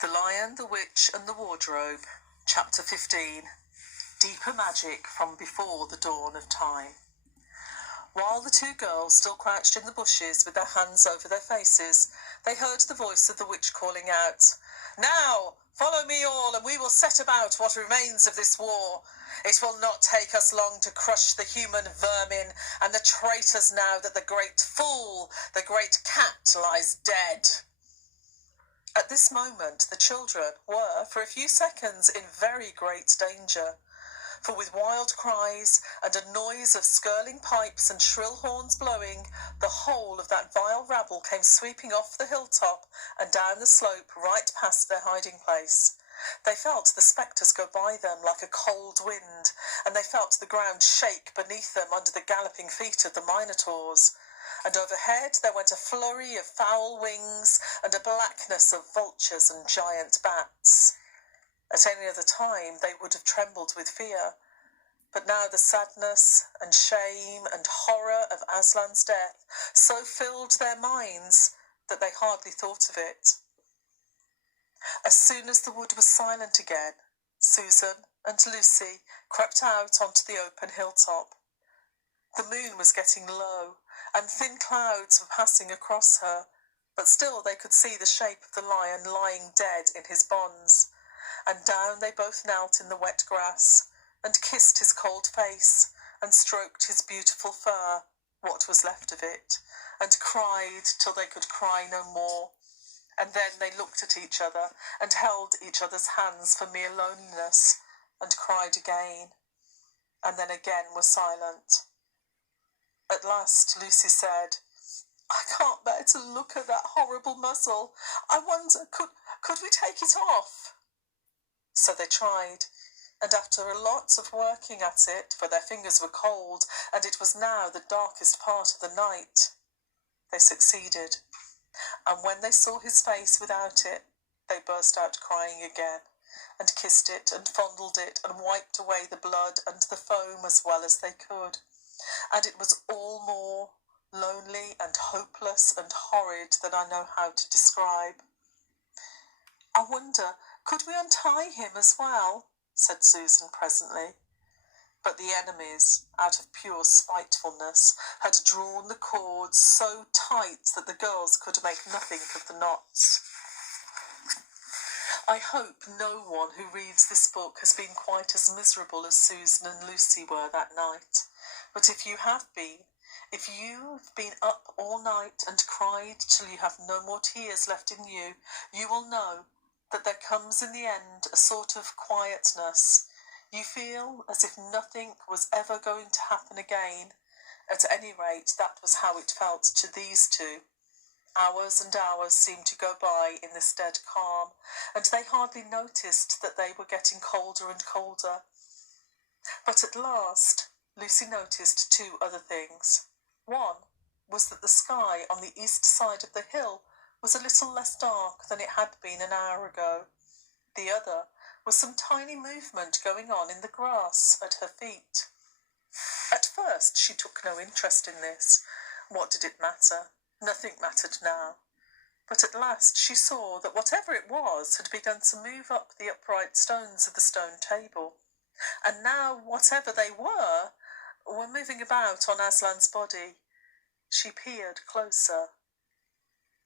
The Lion, the Witch and the Wardrobe, Chapter 15. Deeper Magic from Before the Dawn of Time. While the two girls still crouched in the bushes with their hands over their faces, they heard the voice of the witch calling out, "Now, follow me all, and we will set about what remains of this war. It will not take us long to crush the human vermin and the traitors now that the great fool, the great cat, lies dead." At this moment, the children were, for a few seconds, in very great danger. For with wild cries and a noise of skirling pipes and shrill horns blowing, the whole of that vile rabble came sweeping off the hilltop and down the slope right past their hiding place. They felt the spectres go by them like a cold wind, and they felt the ground shake beneath them under the galloping feet of the Minotaurs. And overhead there went a flurry of foul wings and a blackness of vultures and giant bats. At any other time they would have trembled with fear, but now the sadness and shame and horror of Aslan's death so filled their minds that they hardly thought of it. As soon as the wood was silent again, Susan and Lucy crept out onto the open hilltop. The moon was getting low, and thin clouds were passing across her, but still they could see the shape of the lion lying dead in his bonds. And down they both knelt in the wet grass, and kissed his cold face, and stroked his beautiful fur, what was left of it, and cried till they could cry no more. And then they looked at each other, and held each other's hands for mere loneliness, and cried again, and then again were silent. At last Lucy said, "I can't bear to look at that horrible muzzle. I wonder, could we take it off?" So they tried, and after a lot of working at it, for their fingers were cold, and it was now the darkest part of the night, they succeeded. And when they saw his face without it, they burst out crying again, and kissed it, and fondled it, and wiped away the blood and the foam as well as they could. And it was all more lonely and hopeless and horrid than I know how to describe. "I wonder, could we untie him as well?" said Susan presently. But the enemies, out of pure spitefulness, had drawn the cords so tight that the girls could make nothing of the knots. I hope no one who reads this book has been quite as miserable as Susan and Lucy were that night. But if you have been, if you've been up all night and cried till you have no more tears left in you, you will know that there comes in the end a sort of quietness. You feel as if nothing was ever going to happen again. At any rate, that was how it felt to these two. Hours and hours seemed to go by in this dead calm, and they hardly noticed that they were getting colder and colder. But at last Lucy noticed two other things. One was that the sky on the east side of the hill was a little less dark than it had been an hour ago. The other was some tiny movement going on in the grass at her feet. At first she took no interest in this. What did it matter? Nothing mattered now. But at last she saw that whatever it was had begun to move up the upright stones of the stone table. And now whatever they were moving about on Aslan's body. She peered closer.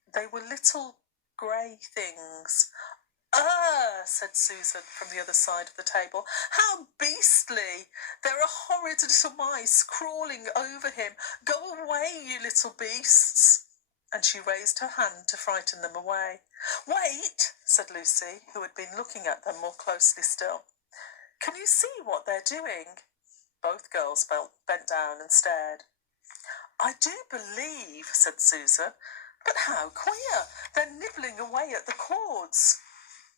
They were little grey things. "Ah," said Susan from the other side of the table, "how beastly! There are horrid little mice crawling over him. Go away, you little beasts!" And she raised her hand to frighten them away. "Wait," said Lucy, who had been looking at them more closely still. "Can you see what they're doing?" Both girls bent down and stared. "I do believe," said Susan, "but how queer! They're nibbling away at the cords."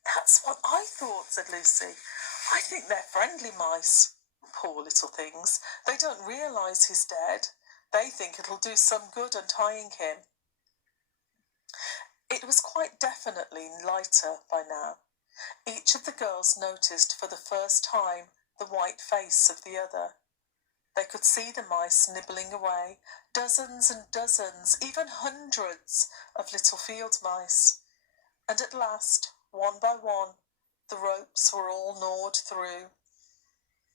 "That's what I thought," said Lucy. "I think they're friendly mice. Poor little things. They don't realise he's dead. They think it'll do some good untying him." It was quite definitely lighter by now. Each of the girls noticed for the first time the white face of the other. They could see the mice nibbling away, dozens and dozens, even hundreds of little field mice. And at last one by one, the ropes were all gnawed through.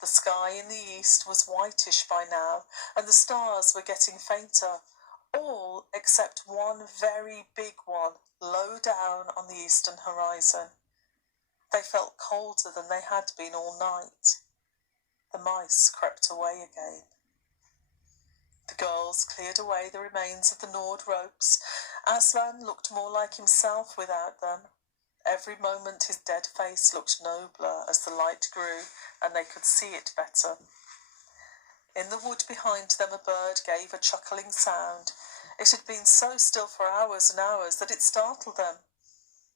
The sky in the east was whitish by now, and the stars were getting fainter, all except one very big one low down on the eastern horizon. They felt colder than they had been all night. The mice crept away again. The girls cleared away the remains of the gnawed ropes. Aslan looked more like himself without them. Every moment his dead face looked nobler as the light grew and they could see it better. In the wood behind them a bird gave a chuckling sound. It had been so still for hours and hours that it startled them.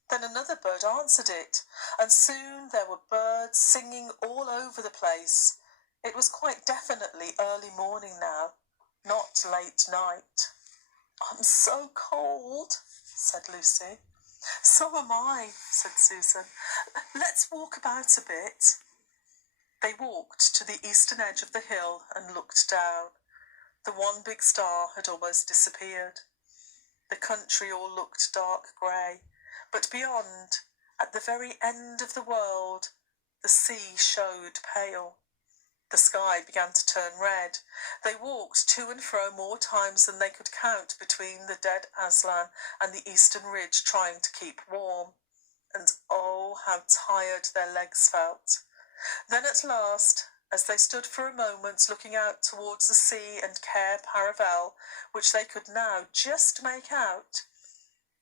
Then another bird answered it, and soon there were birds singing all over the place. It was quite definitely early morning now, not late night. "I'm so cold," said Lucy. "So am I," said Susan. "Let's walk about a bit." They walked to the eastern edge of the hill and looked down. The one big star had almost disappeared. The country all looked dark grey, but beyond, at the very end of the world, the sea showed pale. The sky began to turn red. They walked to and fro more times than they could count between the dead Aslan and the eastern ridge, trying to keep warm. And oh, how tired their legs felt. Then at last, as they stood for a moment looking out towards the sea and Cair Paravel, which they could now just make out,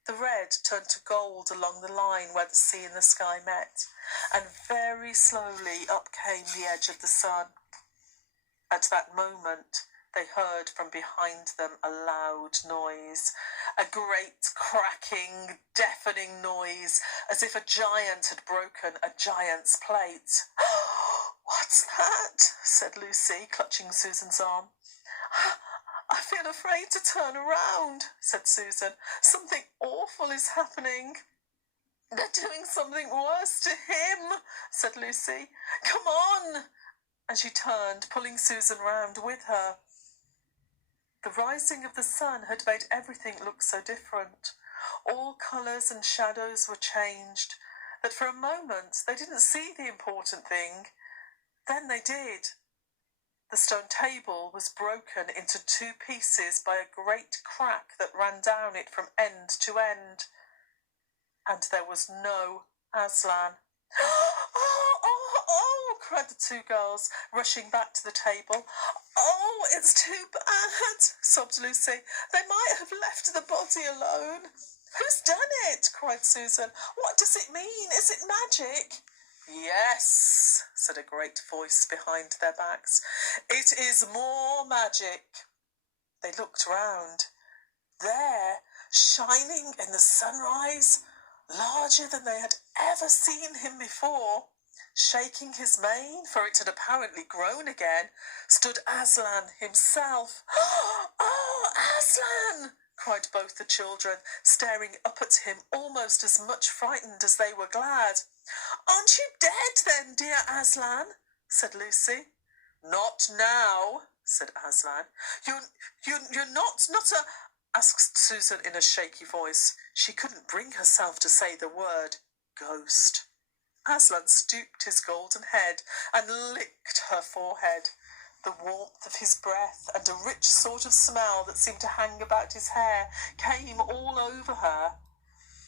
the red turned to gold along the line where the sea and the sky met, and very slowly up came the edge of the sun. At that moment, they heard from behind them a loud noise, a great cracking, deafening noise, as if a giant had broken a giant's plate. "What's that?" said Lucy, clutching Susan's arm. "I feel afraid to turn around," said Susan. "Something awful is happening." "They're doing something worse to him," said Lucy. "Come on." And she turned, pulling Susan round with her. The rising of the sun had made everything look so different. All colours and shadows were changed, that for a moment they didn't see the important thing. Then they did. The stone table was broken into two pieces by a great crack that ran down it from end to end. And there was no Aslan. Oh, cried the two girls, rushing back to the table. "Oh, it's too bad," sobbed Lucy. "They might have left the body alone." "Who's done it?" cried Susan. "What does it mean? Is it magic?" "Yes," said a great voice behind their backs. "It is more magic." They looked round. There, shining in the sunrise, larger than they had ever seen him before, shaking his mane, for it had apparently grown again, stood Aslan himself. "Oh, Aslan!" cried both the children, staring up at him almost as much frightened as they were glad. "Aren't you dead then, dear Aslan?" said Lucy. "Not now," said Aslan. You're not a..." asked Susan in a shaky voice. She couldn't bring herself to say the word ghost. Aslan stooped his golden head and licked her forehead. The warmth of his breath and a rich sort of smell that seemed to hang about his hair came all over her.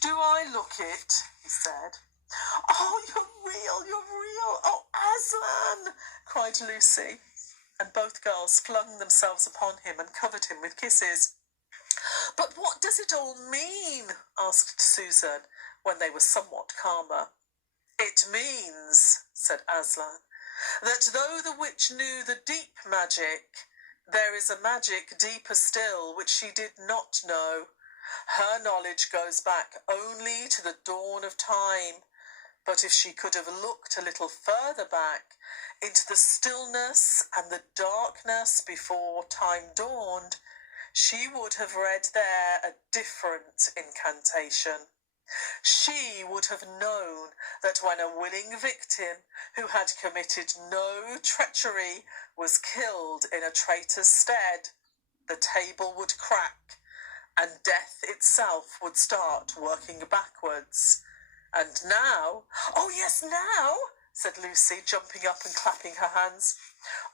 "Do I look it?" he said. "Oh, you're real! Oh, Aslan!" cried Lucy, and both girls flung themselves upon him and covered him with kisses. "But what does it all mean?" asked Susan, when they were somewhat calmer. "It means," said Aslan, "that though the witch knew the deep magic, there is a magic deeper still which she did not know. Her knowledge goes back only to the dawn of time. But if she could have looked a little further back, into the stillness and the darkness before time dawned, she would have read there a different incantation. She would have known that when a willing victim who had committed no treachery was killed in a traitor's stead, the table would crack and death itself would start working backwards. And now, oh yes, now, said Lucy, jumping up and clapping her hands.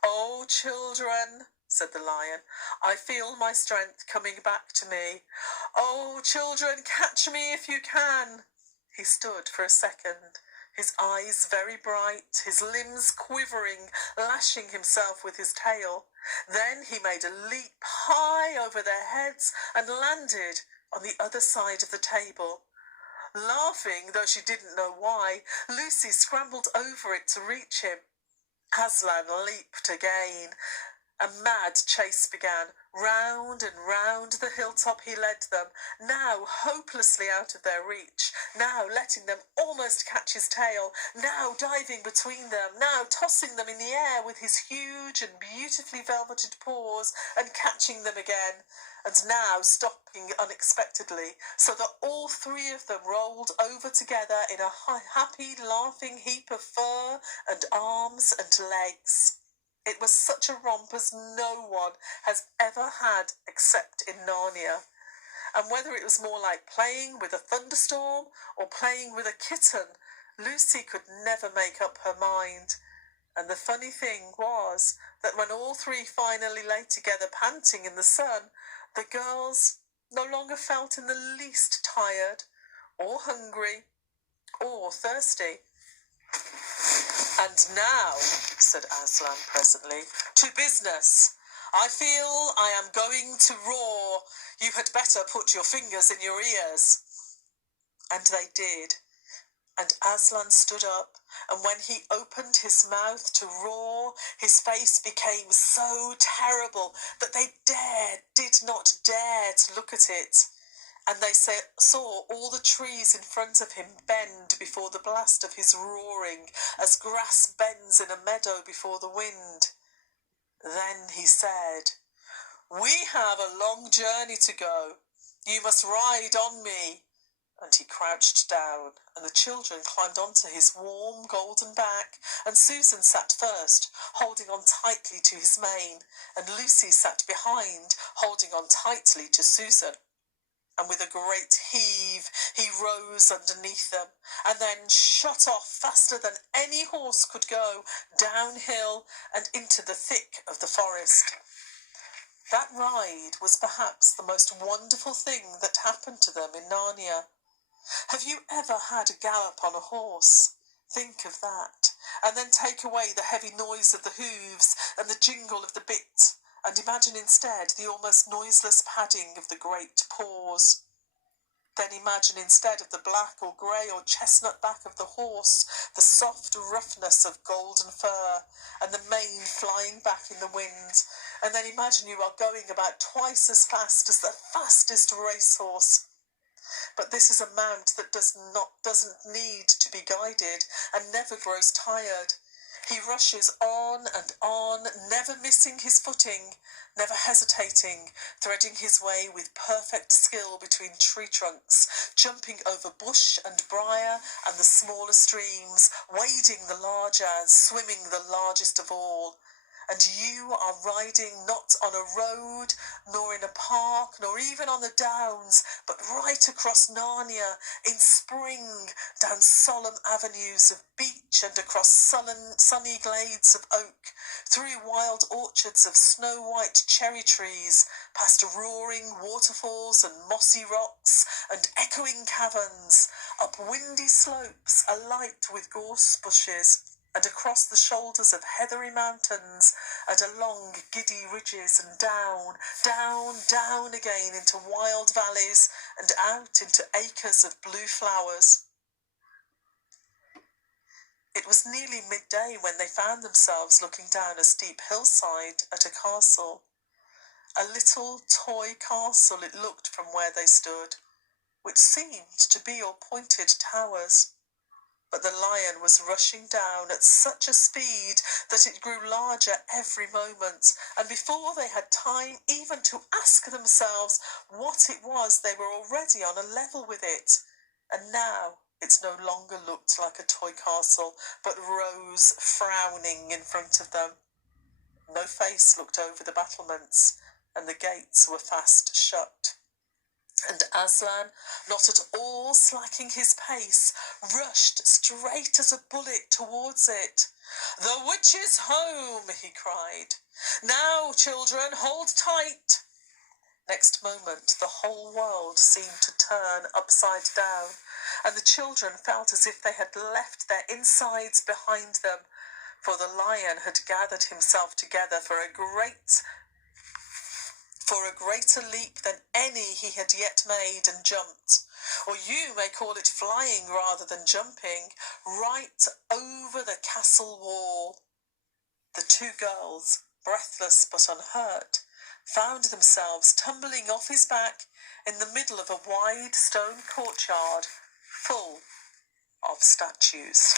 Oh, children, said the lion, I feel my strength coming back to me. Oh, children, catch me if you can. He stood for a second, his eyes very bright, his limbs quivering, lashing himself with his tail. Then he made a leap high over their heads and landed on the other side of the table. Laughing, though she didn't know why, Lucy scrambled over it to reach him. Aslan leaped again. A mad chase began. Round and round the hilltop he led them, now hopelessly out of their reach, now letting them almost catch his tail, now diving between them, now tossing them in the air with his huge and beautifully velveted paws and catching them again, and now stopping unexpectedly, so that all three of them rolled over together in a happy, laughing heap of fur and arms and legs. It was such a romp as no one has ever had except in Narnia. And whether it was more like playing with a thunderstorm or playing with a kitten, Lucy could never make up her mind. And the funny thing was that when all three finally lay together panting in the sun, the girls no longer felt in the least tired or hungry or thirsty. And now, said Aslan presently, to business. I feel I am going to roar. You had better put your fingers in your ears. And they did. And Aslan stood up, and when he opened his mouth to roar, his face became so terrible that they did not dare to look at it. And they saw all the trees in front of him bend before the blast of his roaring, as grass bends in a meadow before the wind. Then he said, We have a long journey to go. You must ride on me. And he crouched down, and the children climbed onto his warm golden back, and Susan sat first, holding on tightly to his mane, and Lucy sat behind, holding on tightly to Susan. And with a great heave he rose underneath them, and then shot off faster than any horse could go, downhill and into the thick of the forest. That ride was perhaps the most wonderful thing that happened to them in Narnia. Have you ever had a gallop on a horse? Think of that, and then take away the heavy noise of the hooves and the jingle of the bit, and imagine instead the almost noiseless padding of the great paws. Then imagine instead of the black or grey or chestnut back of the horse, the soft roughness of golden fur, and the mane flying back in the wind, and then imagine you are going about twice as fast as the fastest racehorse. But this is a mount that doesn't need to be guided and never grows tired. He rushes on and on, never missing his footing, never hesitating, threading his way with perfect skill between tree trunks, jumping over bush and briar and the smaller streams, wading the larger and swimming the largest of all. And you are riding not on a road, nor in a park, nor even on the downs, but right across Narnia, in spring, down solemn avenues of beech and across sunny glades of oak, through wild orchards of snow-white cherry trees, past roaring waterfalls and mossy rocks and echoing caverns, up windy slopes alight with gorse bushes, and across the shoulders of heathery mountains, and along giddy ridges, and down, down, down again into wild valleys, and out into acres of blue flowers. It was nearly midday when they found themselves looking down a steep hillside at a castle. A little toy castle it looked from where they stood, which seemed to be all pointed towers. But the lion was rushing down at such a speed that it grew larger every moment, and before they had time even to ask themselves what it was, they were already on a level with it. And now it no longer looked like a toy castle, but rose frowning in front of them. No face looked over the battlements, and the gates were fast shut. And Aslan, not at all slacking his pace, rushed straight as a bullet towards it. "The witch is home!" he cried. "Now, children, hold tight!" Next moment the whole world seemed to turn upside down, and the children felt as if they had left their insides behind them, for the lion had gathered himself together for a greater leap than any he had yet made, and jumped, or you may call it flying rather than jumping, right over the castle wall. The two girls, breathless but unhurt, found themselves tumbling off his back in the middle of a wide stone courtyard full of statues.